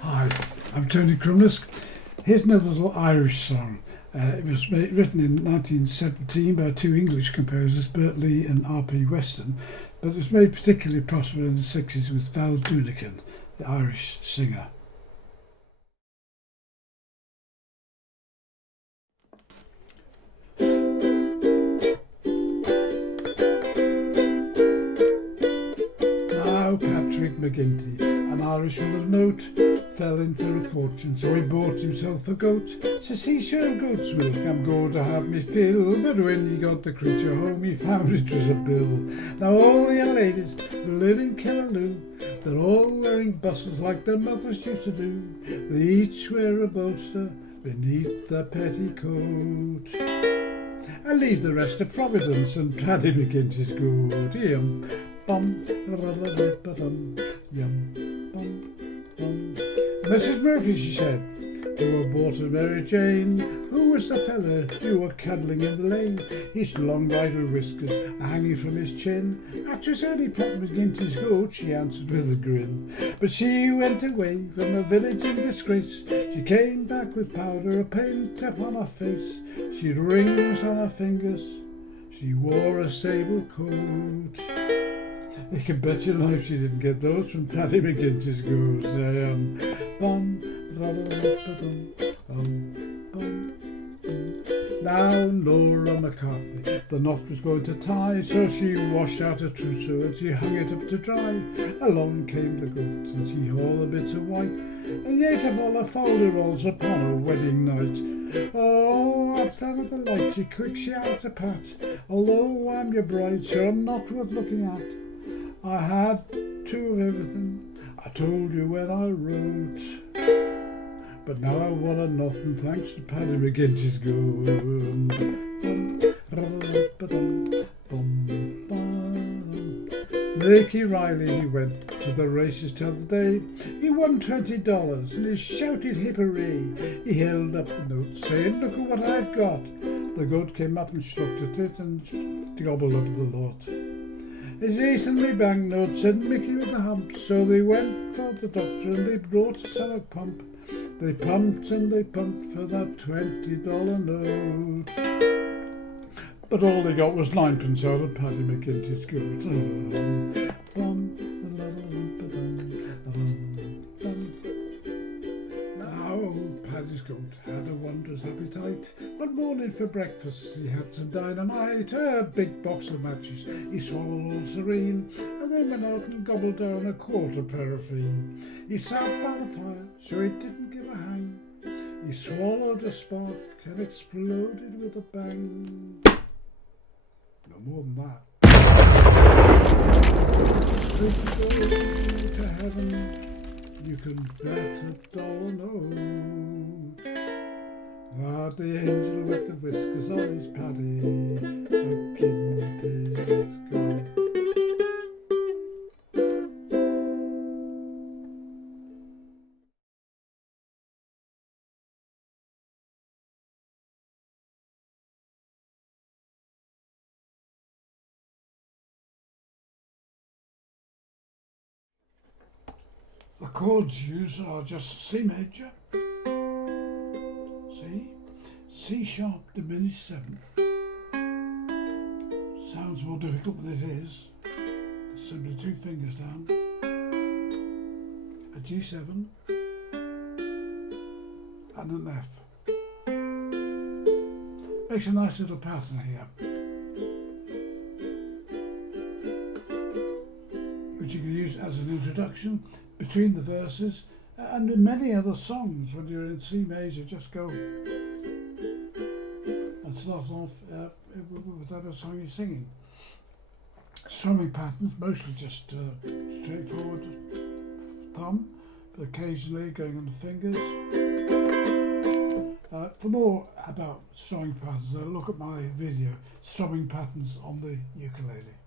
Hi, I'm Tony Crumlisk. Here's another little Irish song. It was written in 1917 by two English composers, Bert Lee and R.P. Weston, but it was made particularly prosperous in the 60s with Val Doonican, the Irish singer. Now Patrick McGinty, an Irishman of note, fell in for a fortune, so he bought himself a goat. Says he, sure, goat's milk I'm going to have me fill. But when he got the creature home, he found it was a bill. Now all the young ladies who live in Killaloo, they're all wearing bustles like their mothers used to do. They each wear a bolster beneath their petticoat. I leave the rest to Providence and Paddy McGinty's goat. Yum, bum, ba-da-da-da-ba-dum, yum, bum, bum. Mrs. Murphy, she said, you were bought a Mary Jane. Who was the fella you were cuddling in the lane? He's long white with whiskers hanging from his chin. That was only Pat McGinty's goat, she answered with a grin. But she went away from a village in disgrace. She came back with powder of paint upon her face. She'd rings on her fingers. She wore a sable coat. You can bet your life she didn't get those from Paddy McGinty's goat. Now Laura McCartney, the knot was going to tie, so she washed out her trousseau and she hung it up to dry. Along came the goat and she hauled a bit of white and ate up all her folder rolls upon her wedding night. Oh, at the of the light, she quick she out a pat. Although I'm your bride, sure I'm not worth looking at. I had two of everything, I told you when I wrote. But now I want a nothing thanks to Paddy McGinty's goat. Lakey Riley, he went to the races t'other day. He won $20 and he shouted hip hooray. He held up the note saying, look at what I've got. The goat came up and looked at it and gobbled up the lot. His eaten me banknote, said Mickey with the hump. So they went for the doctor and they brought a stomach pump. They pumped and they pumped for that $20 note. But all they got was 9pence out of Paddy McGinty's goat. Now old Paddy's goat had a wondrous appetite. One morning for breakfast he had some dynamite, a big box of matches he swallowed all serene, and then went out and gobbled down a quart of paraffin. He sat by the fire, so he didn't give a hang. He swallowed a spark and exploded with a bang. No more than that. If you go to heaven, you can bet $1 note that the angel with the whiskers on his Paddy McGinty's goat. The chords used are just C major, C sharp diminished seventh. Sounds more difficult than it is. It's simply two fingers down, a G7 and an F. Makes a nice little pattern here, which you can use as an introduction between the verses, and in many other songs when you're in C major, just go and start off with that song you're singing. Strumming patterns, mostly just straightforward thumb, but occasionally going on the fingers. For more about strumming patterns, look at my video, Strumming Patterns on the Ukulele.